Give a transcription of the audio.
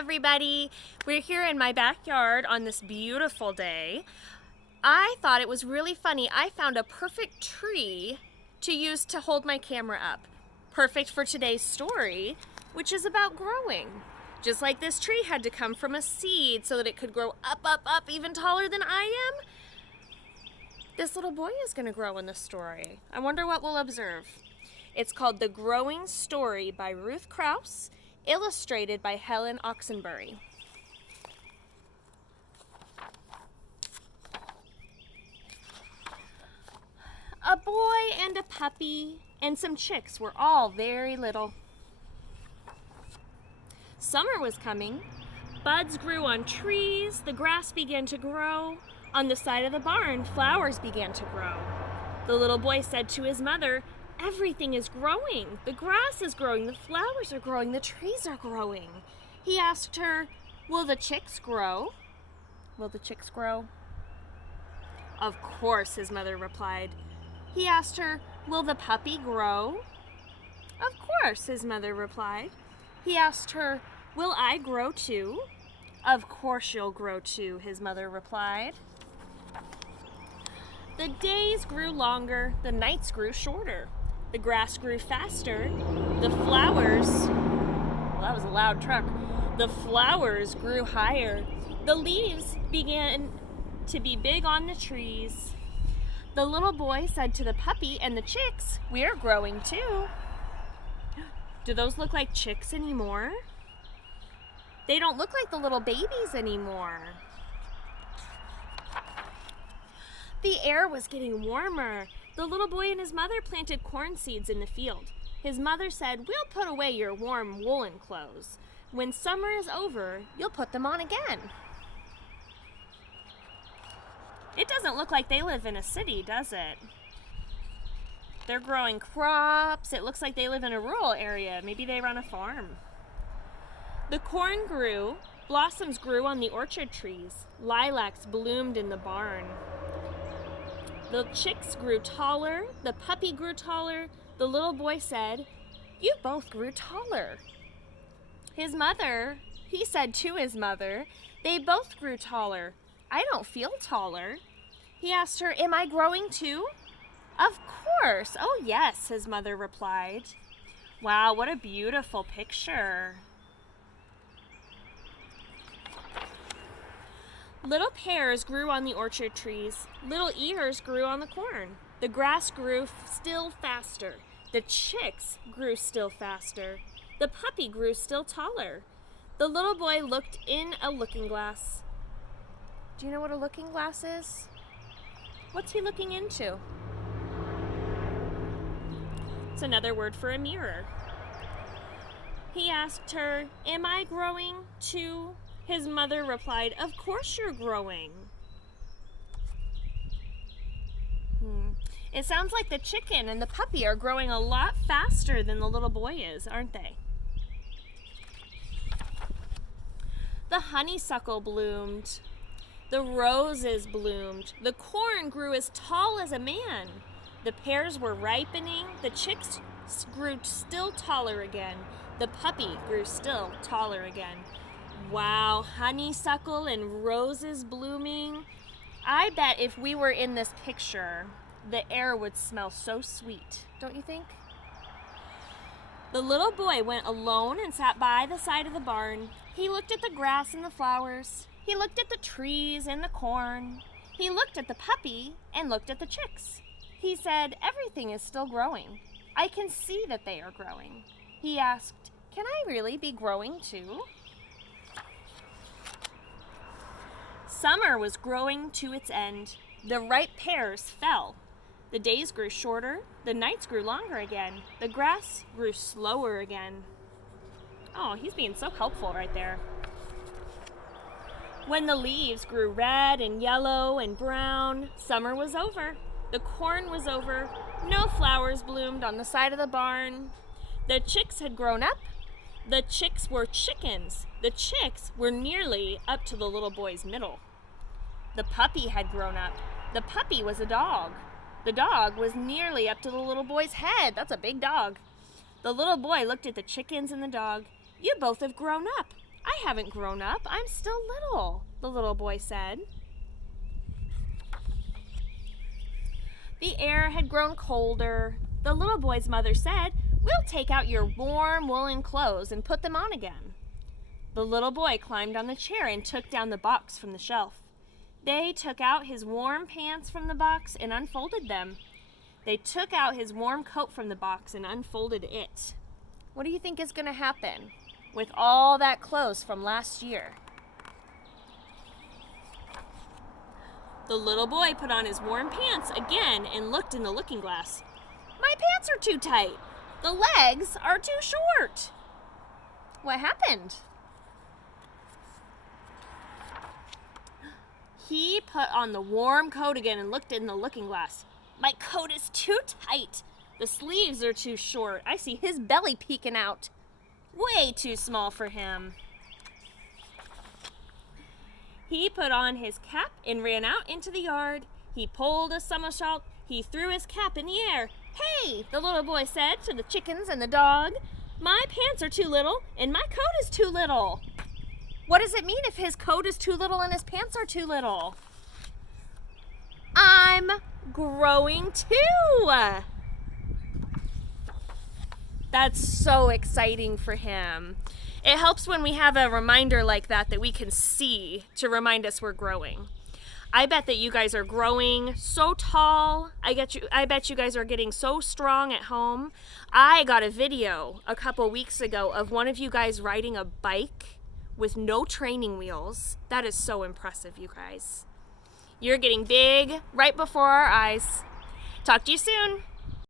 everybody. We're here in my backyard on this beautiful day. I thought it was really funny. I found a perfect tree to use to hold my camera up. Perfect for today's story, which is about growing. Just like this tree had to come from a seed so that it could grow up, even taller than I am, this little boy is going to grow in this story. I wonder what we'll observe. It's called The Growing Story by Ruth Krauss, illustrated by Helen Oxenbury. A boy and a puppy and some chicks were all very little. Summer was coming. Buds grew on trees, the grass began to grow. On the side of the barn, flowers began to grow. The little boy said to his mother, "Everything is growing. The grass is growing, the flowers are growing, the trees are growing." He asked her, "Will the chicks grow?" "Will the chicks grow?" "Of course," his mother replied. He asked her, "Will the puppy grow?" "Of course," his mother replied. He asked her, "Will I grow too?" "Of course you'll grow too," his mother replied. The days grew longer, the nights grew shorter. The grass grew faster, the flowers, well, that was a loud truck. The flowers grew higher. The leaves began to be big on the trees. The little boy said to the puppy and the chicks, "We're growing too." Do those look like chicks anymore? They don't look like the little babies anymore. The air was getting warmer. The little boy and his mother planted corn seeds in the field. His mother said, "We'll put away your warm woolen clothes. When summer is over, you'll put them on again." It doesn't look like they live in a city, does it? They're growing crops. It looks like they live in a rural area. Maybe they run a farm. The corn grew. Blossoms grew on the orchard trees. Lilacs bloomed in the barn. The chicks grew taller. The puppy grew taller. The little boy said, "You both grew taller." He said to his mother, "They both grew taller. I don't feel taller." He asked her, "Am I growing too?" "Of course. Oh, yes," his mother replied. Wow, what a beautiful picture. Little pears grew on the orchard trees. Little ears grew on the corn. The grass grew still faster. The chicks grew still faster. The puppy grew still taller. The little boy looked in a looking glass. Do you know what a looking glass is? What's he looking into? It's another word for a mirror. He asked her, "Am I growing too?" His mother replied, "Of course you're growing." It sounds like the chicken and the puppy are growing a lot faster than the little boy is, aren't they? The honeysuckle bloomed. The roses bloomed. The corn grew as tall as a man. The pears were ripening. The chicks grew still taller again. The puppy grew still taller again. Wow, honeysuckle and roses blooming. I bet if we were in this picture, the air would smell so sweet, don't you think? The little boy went alone and sat by the side of the barn. He looked at the grass and the flowers. He looked at the trees and the corn. He looked at the puppy and looked at the chicks. He said, "Everything is still growing. I can see that they are growing." He asked, "Can I really be growing too?" Summer was growing to its end. The ripe pears fell. The days grew shorter. The nights grew longer again. The grass grew slower again. Oh, he's being so helpful right there. When the leaves grew red and yellow and brown, summer was over. The corn was over. No flowers bloomed on the side of the barn. The chicks had grown up. The chicks were chickens. The chicks were nearly up to the little boy's middle. The puppy had grown up. The puppy was a dog. The dog was nearly up to the little boy's head. That's a big dog. The little boy looked at the chickens and the dog. "You both have grown up. I haven't grown up. I'm still little, the little boy said. The air had grown colder. The little boy's mother said, "We'll take out your warm woolen clothes and put them on again." The little boy climbed on the chair and took down the box from the shelf. They took out his warm pants from the box and unfolded them. They took out his warm coat from the box and unfolded it. What do you think is going to happen with all that clothes from last year? The little boy put on his warm pants again and looked in the looking glass. My pants are too tight. The legs are too short. What happened? He put on the warm coat again and looked in the looking glass. My coat is too tight. The sleeves are too short. I see his belly peeking out. Way too small for him. He put on his cap and ran out into the yard. He pulled a somersault. He threw his cap in the air. Hey, the little boy said to the chickens and the dog, my pants are too little and my coat is too little. What does it mean if his coat is too little and his pants are too little? I'm growing too. That's so exciting for him. It helps when we have a reminder like that we can see to remind us we're growing. I bet that you guys are growing so tall. I bet you guys are getting so strong at home. I got a video a couple weeks ago of one of you guys riding a bike with no training wheels. That is so impressive, you guys. You're getting big right before our eyes. Talk to you soon.